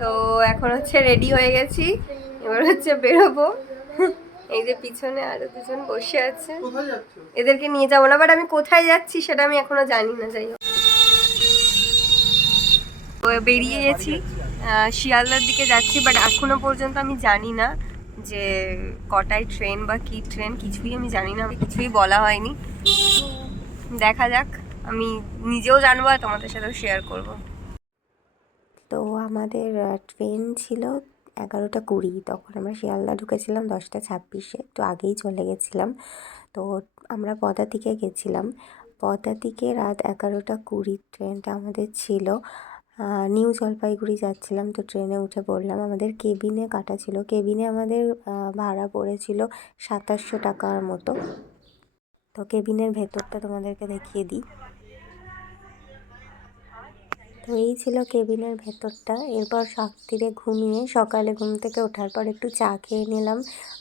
তো এখন হচ্ছে রেডি হয়ে গেছি। এবার হচ্ছে বেরোবো। এই যে পিছনে আরও দুজন বসে আছে। এদেরকে নিয়ে যাব না বাট আমি কোথায় যাচ্ছি সেটা আমি এখনও জানি না যাই হোক। বেরিয়ে গেছি। শিয়ালদার দিকে যাচ্ছি বাট এখনও পর্যন্ত আমি জানি না যে কটায় ট্রেন বা কি ট্রেন কিছুই আমি জানি না। কিছুই বলা হয়নি। দেখা যাক। আমি নিজেও জানব আর তোমাদের সাথেও শেয়ার করব। আমাদের ট্রেন ছিল এগারোটা কুড়ি। তখন আমরা শিয়ালদা ঢুকেছিলাম দশটা ছাব্বিশে। একটু আগেই চলে গেছিলাম। তো আমরা পদাতিকে গেছিলাম। পদাতিকে রাত এগারোটা কুড়ি ট্রেনটা আমাদের ছিল। নিউ জলপাইগুড়ি যাচ্ছিলাম তো ট্রেনে উঠে পড়লাম। আমাদের কেবিনে কাটা ছিল। কেবিনে আমাদের ভাড়া পড়েছিল সাতাশশো টাকার মতো। তো কেবিনের ভেতরটা তোমাদেরকে দেখিয়ে দিই। তো এই ছিল কেবিনের ভেতরটা। এরপর শান্তিরে ঘুমিয়ে সকালে ঘুম থেকে ওঠার পর একটু চা খেয়ে নিলাম।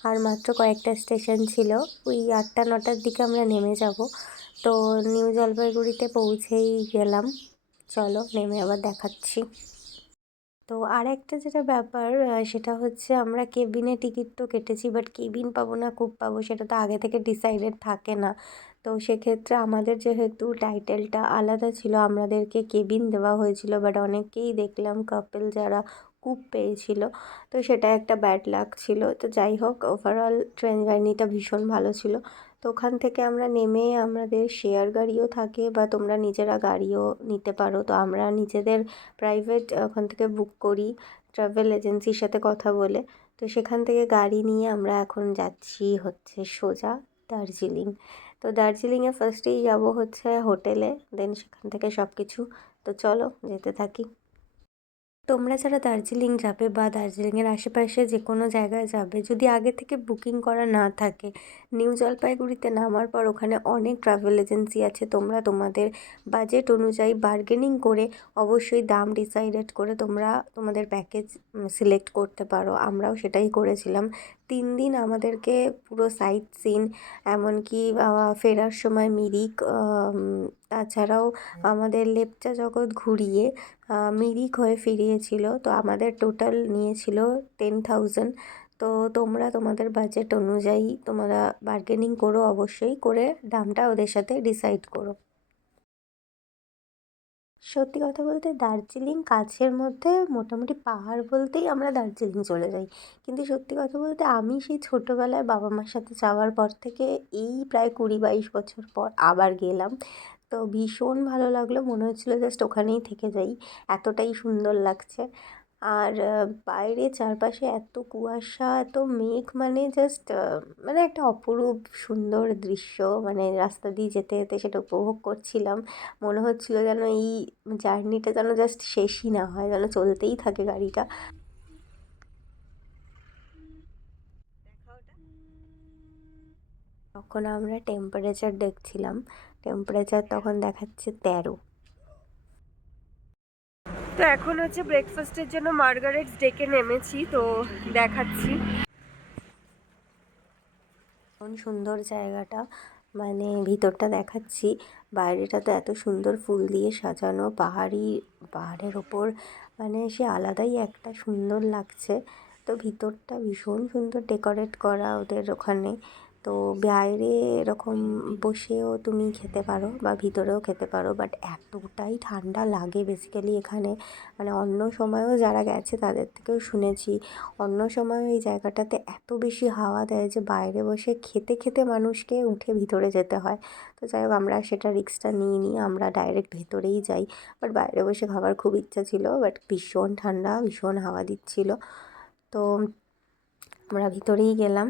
আর মাত্র কয়েকটা স্টেশন ছিল। ওই আটটা, নটার দিকে আমরা নেমে যাব। তো নিউ জলপাইগুড়িতে পৌঁছেই গেলাম। চলো, নেমে আবার দেখাচ্ছি। তো আর একটা যেটা ব্যাপার সেটা হচ্ছে আমরা কেবিনে টিকিট তো কেটেছি বাট কেবিন পাবো না খুব পাবো, সেটা তো আগে থেকে ডিসাইডেড থাকে না। তো সেক্ষেত্রে আমাদের যেহেতু টাইটেলটা আলাদা ছিল, আমাদেরকে কেবিন দেওয়া হয়েছিল বাট অনেকেই দেখলাম কাপল যারা কূপ পেয়েছিল। তো সেটা একটা ব্যাড লাক ছিল। তো যাই হোক ওভারঅল ট্রেন জার্নিটা ভীষণ ভালো ছিল। তো ওখান থেকে আমরা নেমে আমাদের শেয়ার গাড়িও থাকে, বা তোমরা নিজেরা গাড়িও নিতে পারো। তো আমরা নিজেদের প্রাইভেট ওখান থেকে বুক করি ট্রাভেল এজেন্সির সাথে কথা বলে। তো সেখান থেকে গাড়ি নিয়ে আমরা এখন যাচ্ছি হচ্ছে সোজা। দার্জিলিং। তো দার্জিলিংয়ে ফার্স্টেই যাব হচ্ছে হোটেলে দেন সেখান থেকে সব কিছু তো চলো যেতে থাকি। তোমরা যারা দার্জিলিং যাবে বা দার্জিলিংয়ের আশেপাশে যে কোনো জায়গায় যাবে, যদি আগে থেকে বুকিং করা না থাকে, নিউ জলপাইগুড়িতে নামার পর ওখানে অনেক ট্রাভেল এজেন্সি আছে। তোমরা তোমাদের বাজেট অনুযায়ী বার্গেনিং করে অবশ্যই দাম ডিসাইডেড করে তোমরা তোমাদের প্যাকেজ সিলেক্ট করতে পারো। আমরাও সেটাই করেছিলাম। তিন দিন আমাদেরকে পুরো সাইট সিন, এমনকি ফেরার সময় মিরিক তাছাড়াও আমাদের লেপচা জগৎ ঘুরিয়ে মিরিক হয়ে ফিরিয়েছিল। তো আমাদের টোটাল নিয়েছিল টেন থাউজেন্ড তো তোমরা তোমাদের বাজেট অনুযায়ী তোমরা বার্গেনিং করো অবশ্যই, করে দামটা ওদের সাথে ডিসাইড করো। সত্যি কথা বলতে দার্জিলিং কাছের মধ্যে মোটামুটি পাহাড় বলতেই আমরা দার্জিলিং চলে যাই। কিন্তু সত্যি কথা বলতে আমি সেই ছোটোবেলায় বাবা মার সাথে যাওয়ার পর থেকে এই প্রায় কুড়ি বাইশ বছর পর আবার গেলাম। তো ভীষণ ভালো লাগল। মনে হচ্ছিল জাস্ট ওখানেই থেকে যাই। এতটাই সুন্দর লাগছে। আর বাইরে চারপাশে এত কুয়াশা, এত মেঘ মানে জাস্ট মানে একটা অপরূপ সুন্দর দৃশ্য। মানে রাস্তা দিয়ে যেতে যেতে সেটা উপভোগ করছিলাম। মনে হচ্ছিল যেন এই জার্নিটা যেন জাস্ট শেষই না হয়, যেন চলতেই থাকে গাড়িটা। তখন আমরা টেম্পারেচার দেখছিলাম। টেম্পারেচার তখন দেখাচ্ছে তেরো। তো এখন হচ্ছে ব্রেকফাস্টের জন্য মার্গারেটস ডেকে নেমেছি তো দেখাচ্ছি। সুন্দর জায়গাটা মানে ভিতরটা দেখাচ্ছি। বাইরেটা তো এত সুন্দর ফুল দিয়ে সাজানো পাহাড়ি পাহাড়ের ওপর মানে সে আলাদাই একটা সুন্দর লাগছে। তো ভিতরটা ভীষণ সুন্দর ডেকোরেট করা ওদের ওখানে। তো বাইরে এরকম বসেও তুমি খেতে পারো বা ভিতরেও খেতে পারো বাট এতটাই ঠান্ডা লাগে বেসিক্যালি এখানে। মানে অন্য সময়ও যারা গেছে তাদের থেকেও শুনেছি, অন্য সময় এই জায়গাটাতে এত বেশি হাওয়া দেয় যে বাইরে বসে খেতে খেতে মানুষকে উঠে ভিতরে যেতে হয়। তো যাই হোক, আমরা সেটা রিস্কটা নিয়ে নিই আমরা ডাইরেক্ট ভেতরেই যাই। বাট বাইরে বসে খাবার খুব ইচ্ছা ছিল বাট ভীষণ ঠান্ডা, ভীষণ হাওয়া দিচ্ছিল। তো আমরা ভিতরেই গেলাম।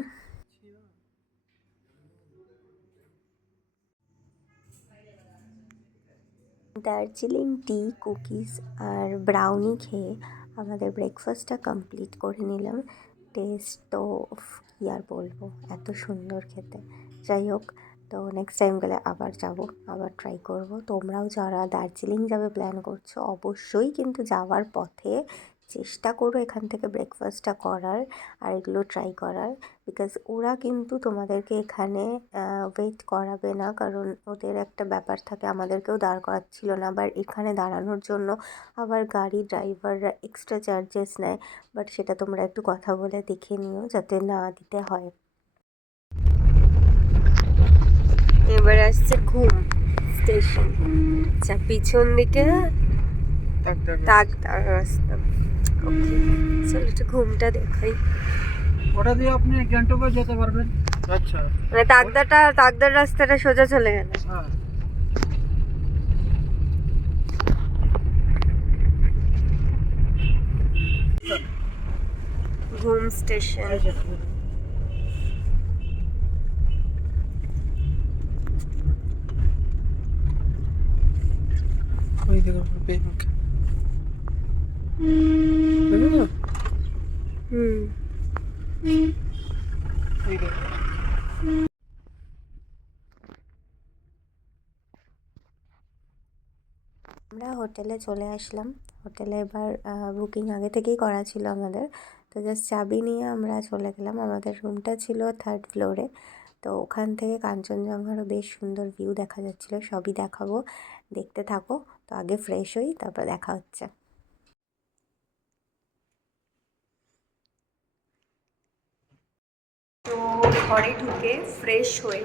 দার্জিলিং টি, কুকিজ আর ব্রাউনি খেয়ে আমাদের ব্রেকফাস্টটা কমপ্লিট করে নিলাম। টেস্ট তো কী আর বলব, এত সুন্দর খেতে। যাই হোক, তো নেক্সট টাইম গেলে আবার যাব, আবার ট্রাই করব। তোমরাও যারা দার্জিলিং যাবে প্ল্যান করছ, অবশ্যই কিন্তু যাওয়ার পথে চেষ্টা করো এখান থেকে ব্রেকফাস্টটা করার আর এগুলো ট্রাই করার। বিকজ ওরা কিন্তু তোমাদেরকে এখানে ওয়েট করাবে না। কারণ ওদের একটা ব্যাপার থাকে আমাদেরকেও দাঁড় করাচ্ছিল না। আবার এখানে দাঁড়ানোর জন্য আবার গাড়ি ড্রাইভাররা এক্সট্রা চার্জেস নেয়। বাট সেটা তোমরা একটু কথা বলে দেখে নিও যাতে না দিতে হয়। এবার আসছে ঘুম স্টেশন আচ্ছা পিছন দিকে তাক রাস্তা। ওকে চলো একটু ঘুমটা দেখাই। ওটা দিয়ে আপনি গ্যাংটকে যেতে পারবেন। আচ্ছা। মানে তাকদাটা তাকদার রাস্তাটা সোজা চলে গেল। হ্যাঁ। স্টেশন। ওই দেখো ব্যাংক না হুম। ওই দেখো। আমরা হোটেলে চলে আসলাম। হোটেলে এবার বুকিং আগে থেকেই করা ছিল আমাদের। তো জাস্ট চাবি নিয়ে আমরা চলে গেলাম। আমাদের রুমটা ছিল থার্ড ফ্লোরে তো ওখান থেকে কাঞ্চনজঙ্ঘারও বেশ সুন্দর ভিউ দেখা যাচ্ছিল। সবই দেখাবো। দেখতে থাকো। তো আগে ফ্রেশ হই, তারপর দেখা হচ্ছে। তো ঘরে ঢুকে ফ্রেশ হয়ে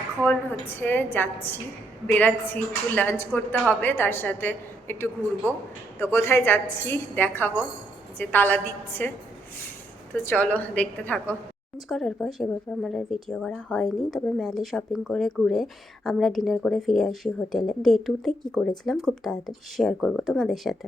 এখন হচ্ছে যাচ্ছি, বেরাচ্ছি, একটু লাঞ্চ করতে হবে, তার সাথে একটু ঘুরবো। তো কোথায় যাচ্ছি দেখাবো, যে তালা দিচ্ছে। তো চলো দেখতে থাকো। লাঞ্চ করার পর সেভাবে আমার আর ভিডিও করা হয়নি, তবে ম্যালে শপিং করে ঘুরে আমরা ডিনার করে ফিরে আসি হোটেলে ডে টুতে কী করেছিলাম, খুব তাড়াতাড়ি শেয়ার করব তোমাদের সাথে।